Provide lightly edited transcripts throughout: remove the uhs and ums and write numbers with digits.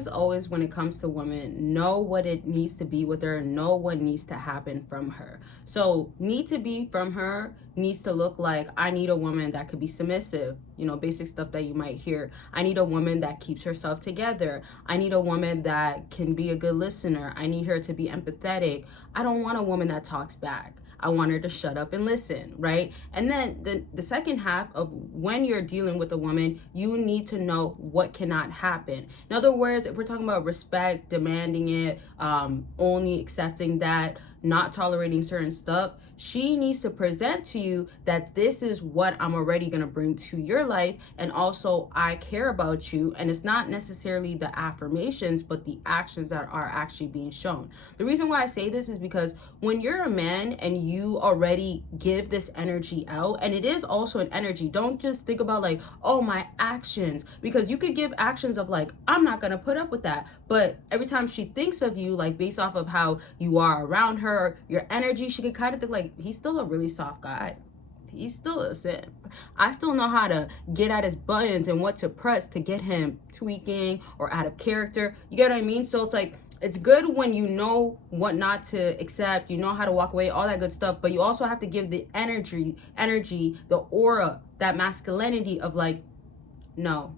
As always, when it comes to women, know what it needs to be with her, know what needs to happen from her. So need to be from her needs to look like, I need a woman that could be submissive, basic stuff that you might hear. I need a woman that keeps herself together. I need a woman that can be a good listener. I need her to be empathetic. I don't want a woman that talks back. I want her to shut up and listen, right? And then the second half of when you're dealing with a woman, you need to know what cannot happen. In other words, if we're talking about respect, demanding it, only accepting that, not tolerating certain stuff, she needs to present to you that this is what I'm already going to bring to your life, and also I care about you. And it's not necessarily the affirmations, but the actions that are actually being shown. The reason why I say this is because when you're a man and you already give this energy out, and it is also an energy, don't just think about like, oh, my actions, because you could give actions of like, I'm not going to put up with that, but every time she thinks of you, like based off of how you are around her, your energy, she could kind of think like, he's still a really soft guy. He's still a simp. I still know how to get at his buttons and what to press to get him tweaking or out of character. You get what I mean? So it's like, it's good when you know what not to accept, you know how to walk away, all that good stuff, but you also have to give the energy, the aura, that masculinity of like, no,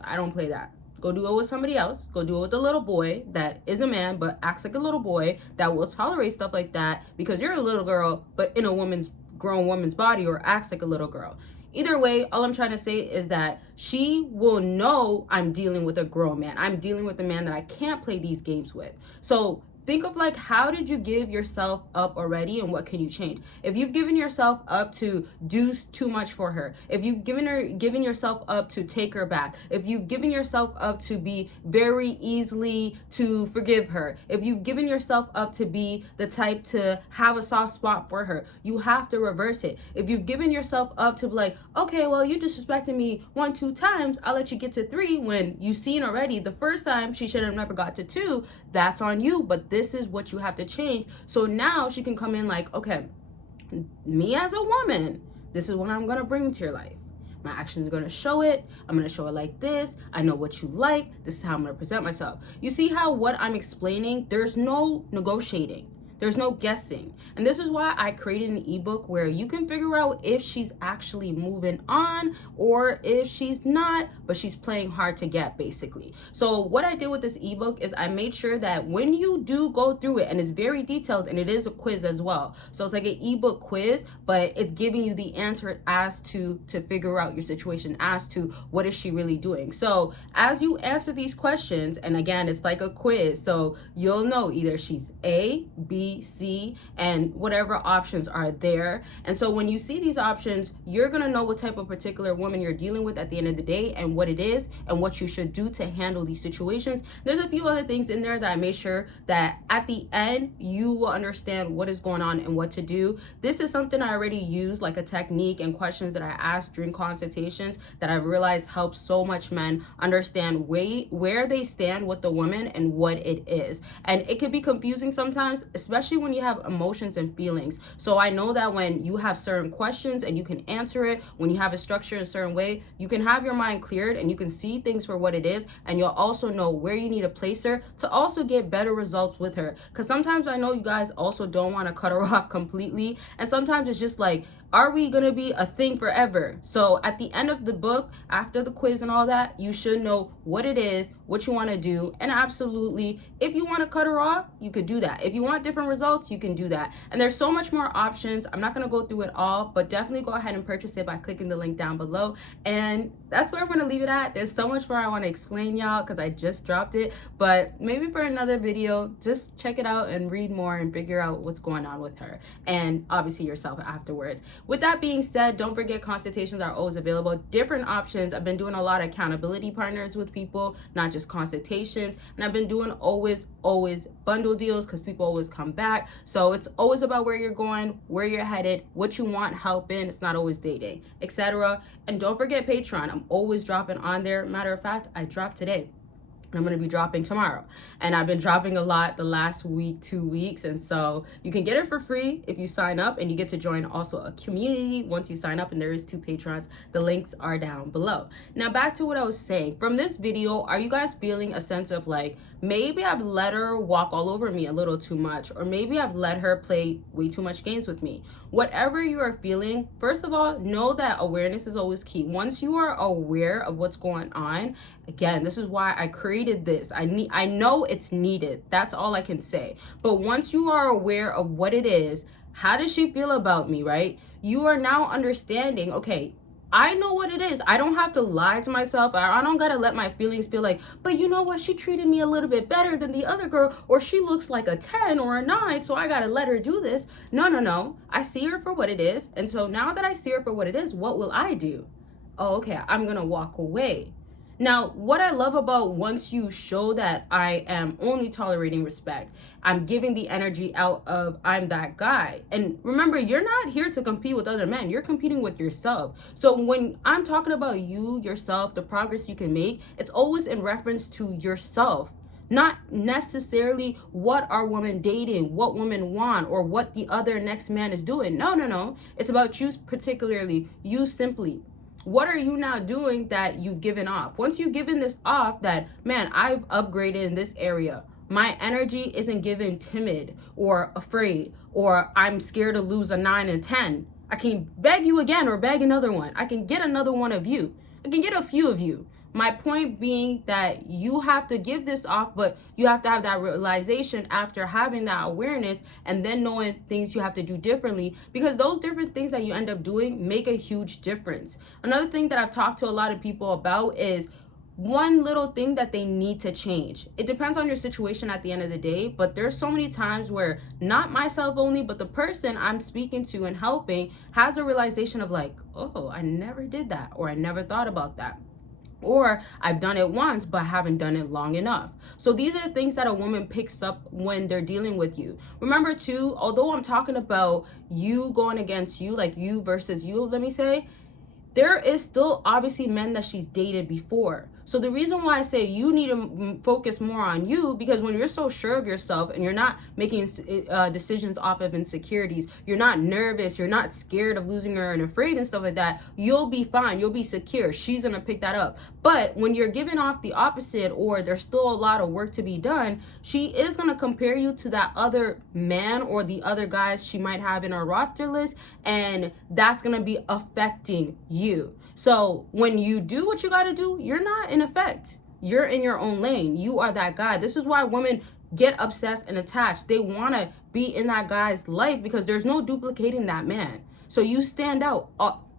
I don't play that. Go do it with somebody else. Go do it with a little boy that is a man but acts like a little boy that will tolerate stuff like that because you're a little girl but in a grown woman's body, or acts like a little girl. Either way, all I'm trying to say is that she will know I'm dealing with a grown man. I'm dealing with a man that I can't play these games with. So think of like, how did you give yourself up already and what can you change? If you've given yourself up to do too much for her, if you've given yourself up to take her back, if you've given yourself up to be very easily to forgive her, if you've given yourself up to be the type to have a soft spot for her, you have to reverse it. If you've given yourself up to be like, okay, well, you disrespected me 1-2 times, I'll let you get to 3, when you've seen already the first time she should have never got to 2, that's on you, but this is what you have to change. So now she can come in like, okay, me as a woman, this is what I'm going to bring to your life. My actions are going to show it. I'm going to show it like this. I know what you like. This is how I'm going to present myself. You see how what I'm explaining, there's no negotiating. There's no guessing. And this is why I created an ebook where you can figure out if she's actually moving on or if she's not, but she's playing hard to get, basically. So what I did with this ebook is I made sure that when you do go through it, and it's very detailed and it is a quiz as well. So it's like an ebook quiz, but it's giving you the answer as to figure out your situation, as to what is she really doing. So as you answer these questions, and again, it's like a quiz, so you'll know either she's A, B, C, and whatever options are there. And so when you see these options, you're gonna know what type of particular woman you're dealing with at the end of the day, and what it is and what you should do to handle these situations. There's a few other things in there that I made sure that at the end you will understand what is going on and what to do. This is something I already use, like a technique and questions that I ask during consultations that I realized helps so much men understand where they stand with the woman and what it is. And it could be confusing sometimes, especially when you have emotions and feelings. So I know that when you have certain questions and you can answer it, when you have it structured in a certain way, you can have your mind cleared and you can see things for what it is, and you'll also know where you need to place her to also get better results with her. Because sometimes I know you guys also don't want to cut her off completely, and sometimes it's just like, are we going to be a thing forever? So at the end of the book, after the quiz and all that, you should know what it is, what you want to do. And absolutely, if you want to cut her off, you could do that. If you want different results, you can do that. And there's so much more options. I'm not going to go through it all, but definitely go ahead and purchase it by clicking the link down below. And that's where I'm going to leave it at. There's so much more I want to explain, y'all, because I just dropped it. But maybe for another video, just check it out and read more and figure out what's going on with her. And obviously yourself afterwards. With that being said, don't forget consultations are always available. Different options. I've been doing a lot of accountability partners with people, not just consultations. And I've been doing always bundle deals because people always come back. So it's always about where you're going, where you're headed, what you want help in. It's not always dating, etc. And don't forget Patreon. I'm always dropping on there. Matter of fact, I dropped today. I'm going to be dropping tomorrow. And I've been dropping a lot the last week, 2 weeks. And so you can get it for free if you sign up, and you get to join also a community once you sign up. And there is 2 patrons. The links are down below. Now back to what I was saying. From this video, are you guys feeling a sense of like, maybe I've let her walk all over me a little too much, or maybe I've let her play way too much games with me? Whatever you are feeling, first of all, know that awareness is always key. Once you are aware of what's going on, again, this is why I created this. I know it's needed. That's all I can say. But once you are aware of what it is, how does she feel about me, right? You are now understanding, okay, I know what it is. I don't have to lie to myself. I don't gotta let my feelings feel like, but you know what? She treated me a little bit better than the other girl, or she looks like a 10 or a 9, so I gotta let her do this. No. I see her for what it is. And so now that I see her for what it is, what will I do? Oh, okay, I'm gonna walk away. Now, what I love about once you show that I am only tolerating respect, I'm giving the energy out of I'm that guy. And remember, you're not here to compete with other men. You're competing with yourself. So when I'm talking about you, yourself, the progress you can make, it's always in reference to yourself. Not necessarily what are women dating, what women want, or what the other next man is doing. No. It's about you particularly, you simply. What are you now doing that you've given off? Once you've given this off, that, man, I've upgraded in this area. My energy isn't given timid or afraid, or I'm scared to lose a 9 and 10. I can beg you again or beg another one. I can get another one of you. I can get a few of you. My point being that you have to give this off, but you have to have that realization after having that awareness, and then knowing things you have to do differently, because those different things that you end up doing make a huge difference. Another thing that I've talked to a lot of people about is one little thing that they need to change. It depends on your situation at the end of the day, but there's so many times where not myself only, but the person I'm speaking to and helping has a realization of like, oh, I never did that, or I never thought about that. Or I've done it once, but haven't done it long enough. So these are the things that a woman picks up when they're dealing with you. Remember too, although I'm talking about you going against you, like you versus you, let me say, there is still obviously men that she's dated before. So the reason why I say you need to focus more on you, because when you're so sure of yourself and you're not making decisions off of insecurities, you're not nervous, you're not scared of losing her and afraid and stuff like that, you'll be fine, you'll be secure. She's gonna pick that up. But when you're giving off the opposite, or there's still a lot of work to be done, she is gonna compare you to that other man or the other guys she might have in her roster list, and that's gonna be affecting you. So when you do what you got to do, you're not in effect. You're in your own lane. You are that guy. This is why women get obsessed and attached. They want to be in that guy's life because there's no duplicating that man. So you stand out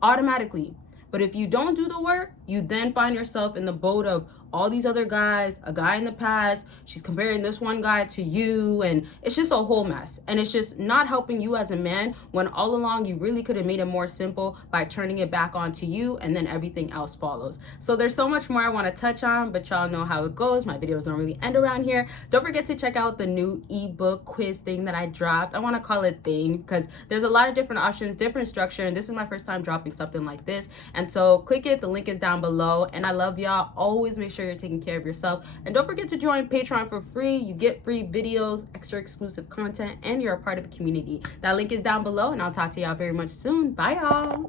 automatically. But if you don't do the work, you then find yourself in the boat of all these other guys, a guy in the past, she's comparing this one guy to you, and it's just a whole mess. And it's just not helping you as a man, when all along you really could have made it more simple by turning it back onto you, and then everything else follows. So there's so much more I want to touch on, but y'all know how it goes. My videos don't really end around here. Don't forget to check out the new ebook quiz thing that I dropped. I want to call it thing because there's a lot of different options, different structure, and this is my first time dropping something like this. And so click it, the link is down below, and I love y'all. Always make sure you're taking care of yourself, and don't forget to join Patreon for free. You get free videos, extra exclusive content, and you're a part of a community. That link is down below, and I'll talk to y'all very much soon. Bye y'all.